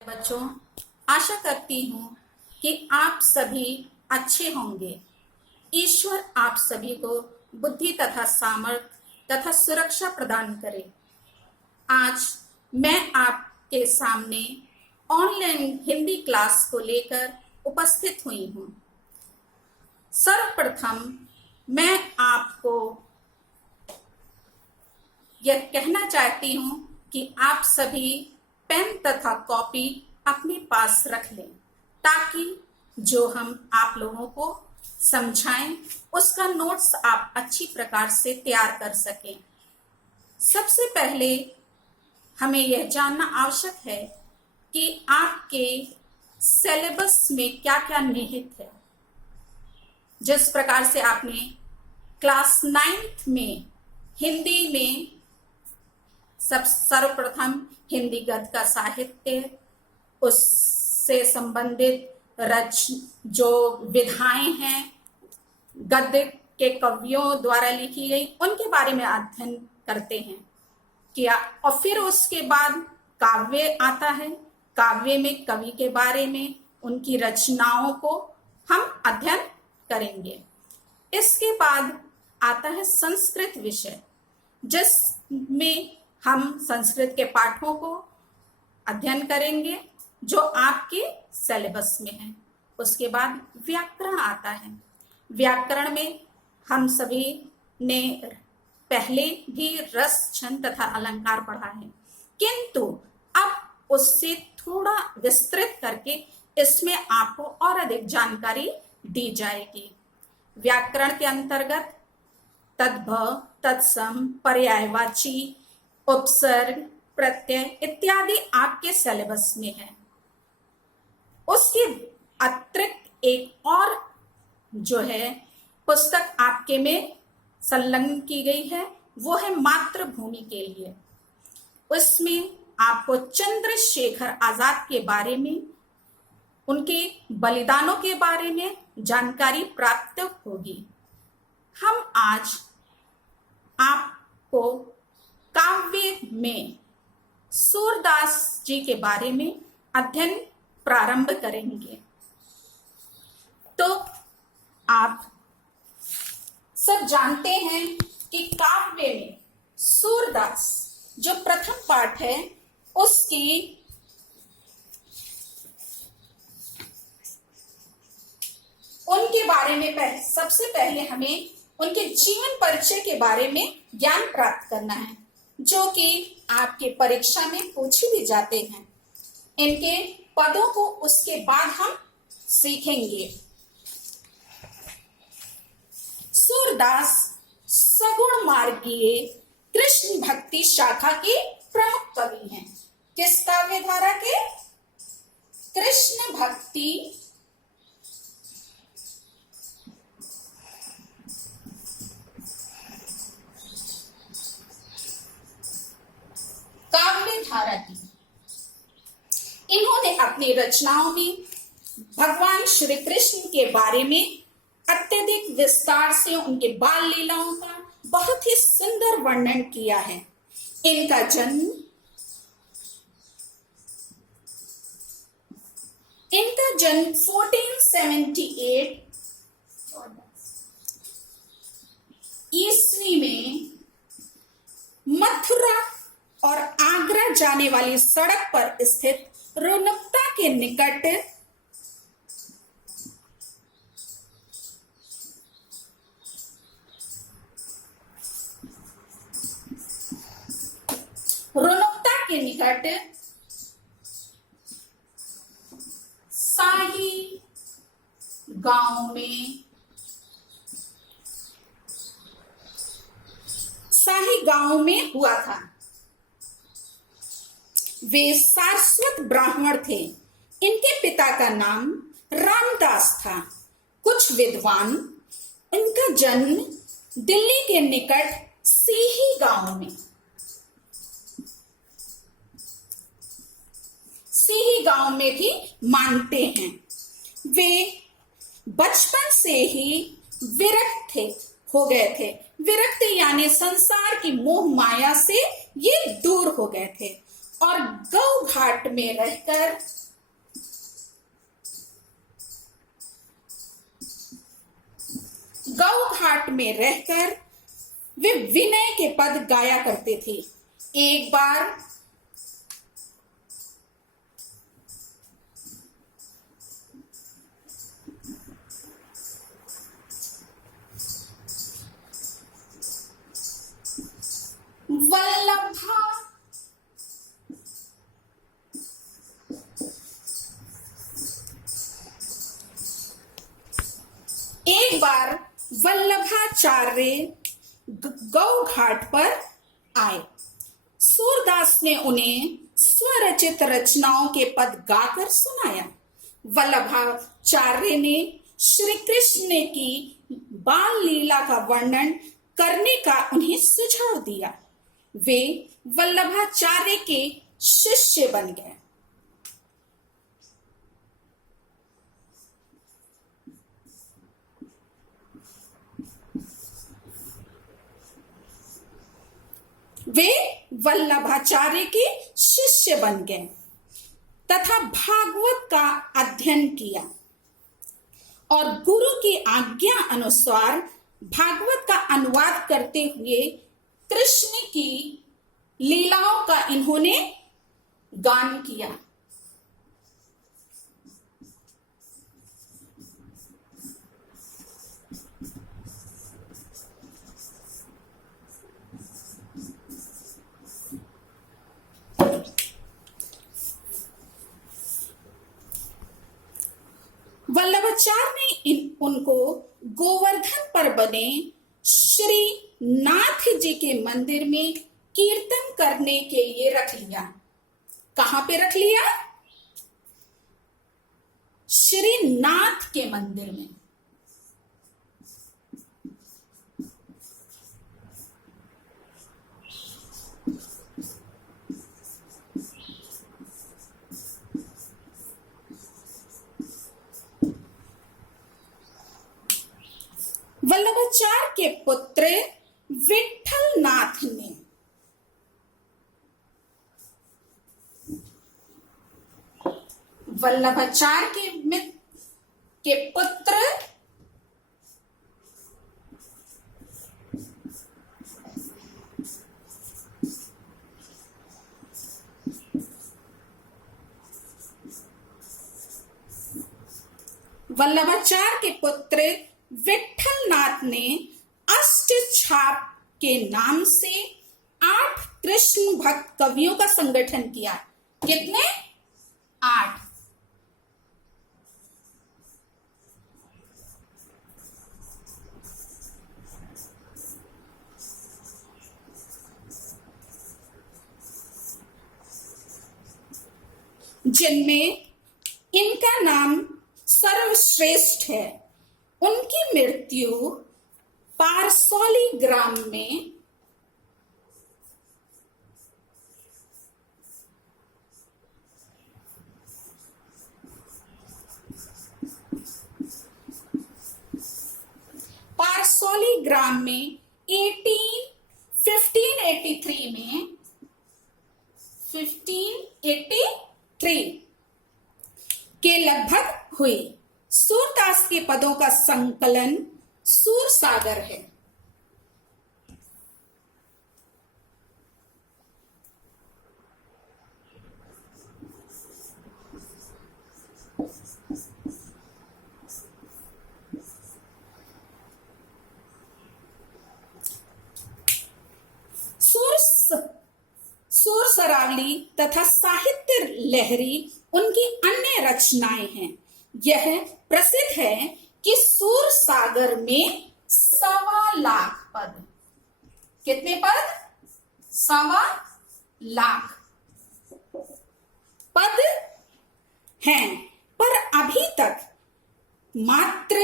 बच्चों, आशा करती हूँ कि आप सभी अच्छे होंगे। ईश्वर आप सभी को बुद्धि तथा सामर्थ्य तथा सुरक्षा प्रदान करे। आज मैं आपके सामने ऑनलाइन हिंदी क्लास को लेकर उपस्थित हुई हूँ। सर्वप्रथम मैं आपको यह कहना चाहती हूँ कि आप सभी पेन तथा कॉपी अपने पास रख लें, ताकि जो हम आप लोगों को समझाएं उसका नोट्स आप अच्छी प्रकार से तैयार कर सकें। सबसे पहले हमें यह जानना आवश्यक है कि आपके सिलेबस में क्या क्या निहित है। जिस प्रकार से आपने क्लास 9th में हिंदी में सर्वप्रथम हिंदी गद्य का साहित्य, उससे संबंधित जो विधाएं हैं, गद्य के कवियों द्वारा लिखी गई, उनके बारे में अध्ययन करते हैं किया। और फिर उसके बाद काव्य आता है। काव्य में कवि के बारे में, उनकी रचनाओं को हम अध्ययन करेंगे। इसके बाद आता है संस्कृत विषय, जिसमें हम संस्कृत के पाठों को अध्ययन करेंगे जो आपके सिलेबस में है। उसके बाद व्याकरण आता है। व्याकरण में हम सभी ने पहले भी रस, छंद तथा अलंकार पढ़ा है, किंतु अब उससे थोड़ा विस्तृत करके इसमें आपको और अधिक जानकारी दी जाएगी। व्याकरण के अंतर्गत तद्भव, तत्सम, पर्यायवाची, उपसर्ग, प्रत्यय इत्यादि आपके सिलेबस में है। उसके अतिरिक्त एक और जो है पुस्तक आपके में संलग्न की गई है, वो है मातृभूमि के लिए। उसमें आपको चंद्रशेखर आजाद के बारे में, उनके बलिदानों के बारे में जानकारी प्राप्त होगी। हम आज आपको काव्य में सूरदास जी के बारे में अध्ययन प्रारंभ करेंगे। तो आप सब जानते हैं कि काव्य में सूरदास जो प्रथम पाठ है, उनके बारे में सबसे पहले हमें उनके जीवन परिचय के बारे में ज्ञान प्राप्त करना है, जो कि आपके परीक्षा में पूछे भी जाते हैं। इनके पदों को उसके बाद हम सीखेंगे। सूरदास सगुण मार्गीय कृष्ण भक्ति शाखा के प्रमुख कवि हैं। किस काव्य धारा के? कृष्ण भक्ति काव्य धारा की। इन्होंने अपनी रचनाओं में भगवान श्री कृष्ण के बारे में अत्यधिक विस्तार से उनके बाल लीलाओं का बहुत ही सुंदर वर्णन किया है। इनका जन्म 1478 ईस्वी में मथुरा और आगरा जाने वाली सड़क पर स्थित रोनुकता के निकट शाही गांव में हुआ था। वे सारस्वत ब्राह्मण थे। इनके पिता का नाम रामदास था। कुछ विद्वान, इनका जन्म दिल्ली के निकट सीही गांव में भी मानते हैं। वे बचपन से ही विरक्त हो गए थे। विरक्त यानी संसार की मोह माया से ये दूर हो गए थे। और गौ घाट में रहकर वे विनय के पद गाया करते थे। एक बार वल्लभाचार्य गौ घाट पर आए। सूरदास ने उन्हें स्वरचित रचनाओं के पद गाकर सुनाया। वल्लभाचार्य ने श्री कृष्ण की बाल लीला का वर्णन करने का उन्हें सुझाव दिया। वे वल्लभाचार्य के शिष्य बन गए। तथा भागवत का अध्ययन किया और गुरु की आज्ञा अनुसार भागवत का अनुवाद करते हुए कृष्ण की लीलाओं का इन्होंने गान किया। वल्लभाचार्य ने उनको गोवर्धन पर बने श्री नाथ जी के मंदिर में कीर्तन करने के लिए रख लिया। कहां पे रख लिया? श्री नाथ के मंदिर में। वल्लभाचार्य के पुत्र विठल नाथ ने वल्लभाचार्य के पुत्र विठल नाथ ने अष्टछाप के नाम से 8 कृष्ण भक्त कवियों का संगठन किया। कितने? 8। जिनमें इनका नाम सर्वश्रेष्ठ है। उनकी मृत्यु पारसौली ग्राम में में 1583 के लगभग हुई। सूरदास के पदों का संकलन सूरसागर है। सूरसरावली तथा साहित्य लहरी उनकी अन्य रचनाएं हैं। यह प्रसिद्ध है कि सूरसागर में 1.25 लाख पद। कितने पद? 1.25 लाख पद हैं, पर अभी तक मात्र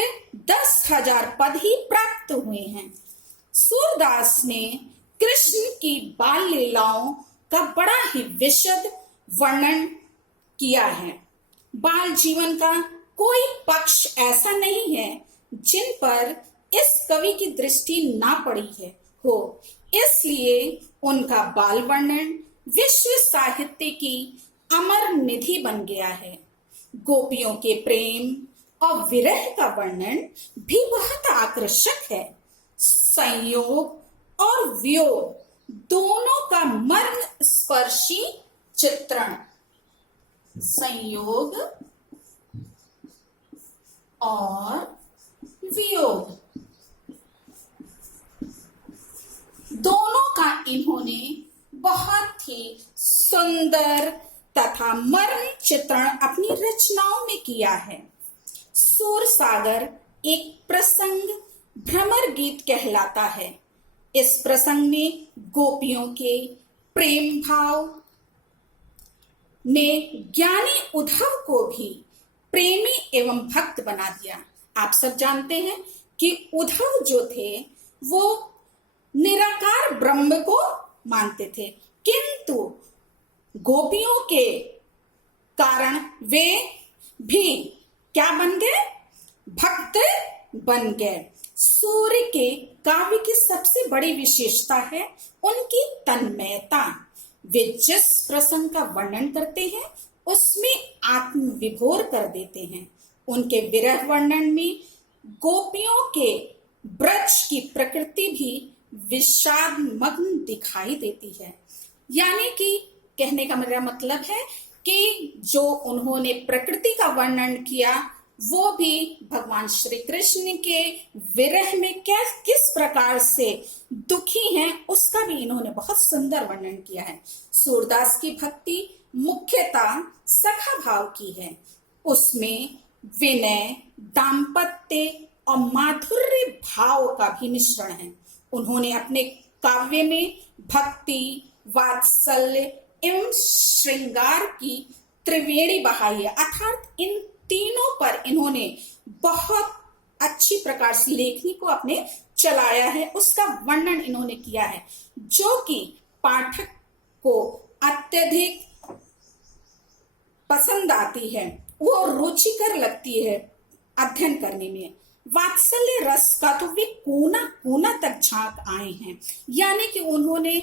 10,000 पद ही प्राप्त हुए हैं। सूरदास ने कृष्ण की बाल लीलाओं का बड़ा ही विशद वर्णन किया है। बाल जीवन का कोई पक्ष ऐसा नहीं है जिन पर इस कवि की दृष्टि ना पड़ी है हो, इसलिए उनका बाल वर्णन विश्व साहित्य की अमर निधि बन गया है। गोपियों के प्रेम और विरह का वर्णन भी बहुत आकर्षक है। संयोग और वियोग दोनों का मर्म स्पर्शी चित्रण। संयोग और वियोग दोनों का इन्होंने बहुत ही सुंदर तथा मर्म चित्रण अपनी रचनाओं में किया है। सूरसागर एक प्रसंग भ्रमर गीत कहलाता है। इस प्रसंग में गोपियों के प्रेम भाव ने ज्ञानी उद्धव को भी प्रेमी एवं भक्त बना दिया। आप सब जानते हैं कि उद्धव जो थे वो निराकार ब्रह्म को मानते थे, किंतु गोपियों के कारण वे भी क्या बन गए? भक्त बन गए। सूर्य के काव्य की सबसे बड़ी विशेषता है उनकी तन्मयता। वे जिस प्रसंग का वर्णन करते हैं उसमें आत्म विभोर कर देते हैं। उनके विरह वर्णन में गोपियों के ब्रज की प्रकृति भी विषाद मग्न दिखाई देती है। यानी कि कहने का मेरा मतलब है कि जो उन्होंने प्रकृति का वर्णन किया वो भी भगवान श्री कृष्ण के विरह में किस प्रकार से दुखी हैं उसका भी इन्होंने बहुत सुंदर वर्णन किया है। सूरदास की भक्ति मुख्यतः सखा भाव की है। उसमें विनय, दाम्पत्य और माधुर्य भाव का भी मिश्रण है। उन्होंने अपने काव्य में भक्ति, वात्सल्य एवं श्रृंगार की त्रिवेणी बहाई है, अर्थात इन तीनों पर इन्होंने बहुत अच्छी प्रकार से लेखनी को अपने चलाया है। उसका वर्णन इन्होंने किया है जो कि पाठक को अत्यधिक पसंद आती है, वो रुचिकर लगती है अध्ययन करने में। वात्सल्य रस का तो वे कोना कोना तक झांक आए हैं। यानी कि उन्होंने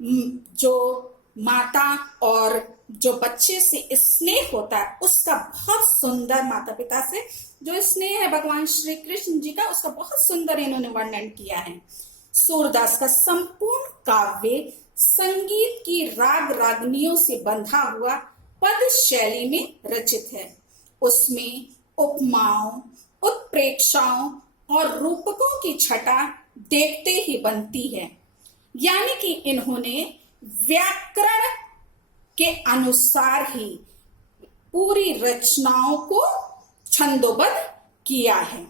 जो माता और जो बच्चे से स्नेह होता है उसका बहुत सुंदर, माता पिता से जो स्नेह है भगवान श्री कृष्ण जी का, उसका बहुत सुंदर इन्होंने वर्णन किया है। सूरदास का संपूर्ण काव्य संगीत की राग रागनियों से बंधा हुआ पद शैली में रचित है। उसमें उपमाओं, उत्प्रेक्षाओं और रूपकों की छटा देखते ही बनती है। यानी कि इन्होंने व्याकरण के अनुसार ही पूरी रचनाओं को छंदोबद्ध किया है।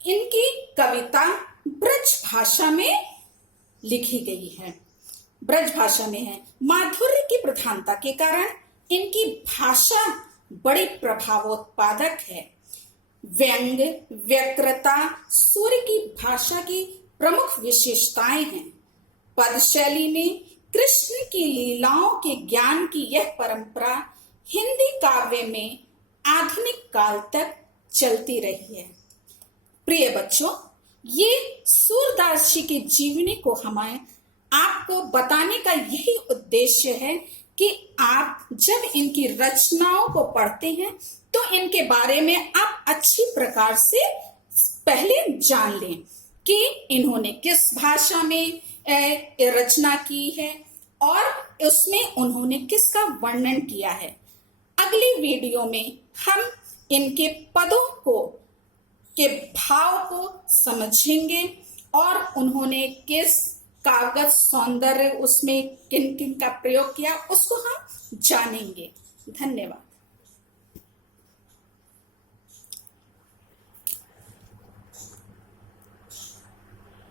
इनकी कविता ब्रज भाषा में लिखी गई है, ब्रज भाषा में है। माधुर्य की प्रधानता के कारण इनकी भाषा बड़ी प्रभावोत्पादक है। व्यंग, व्यक्रता सूर्य की भाषा की प्रमुख विशेषताएं हैं। पद शैली में कृष्ण की लीलाओं के ज्ञान की यह परंपरा हिंदी काव्य में आधुनिक काल तक चलती रही है। प्रिय बच्चों, ये सूरदास जी के जीवनी को हमें आपको बताने का यही उद्देश्य है कि आप जब इनकी रचनाओं को पढ़ते हैं तो इनके बारे में आप अच्छी प्रकार से पहले जान लें कि इन्होंने किस भाषा में रचना की है और उसमें उन्होंने किसका वर्णन किया है। अगली वीडियो में हम इनके पदों को के भाव को समझेंगे और उन्होंने किस काव्य सौंदर्य उसमें किन किन का प्रयोग किया उसको हम जानेंगे। धन्यवाद।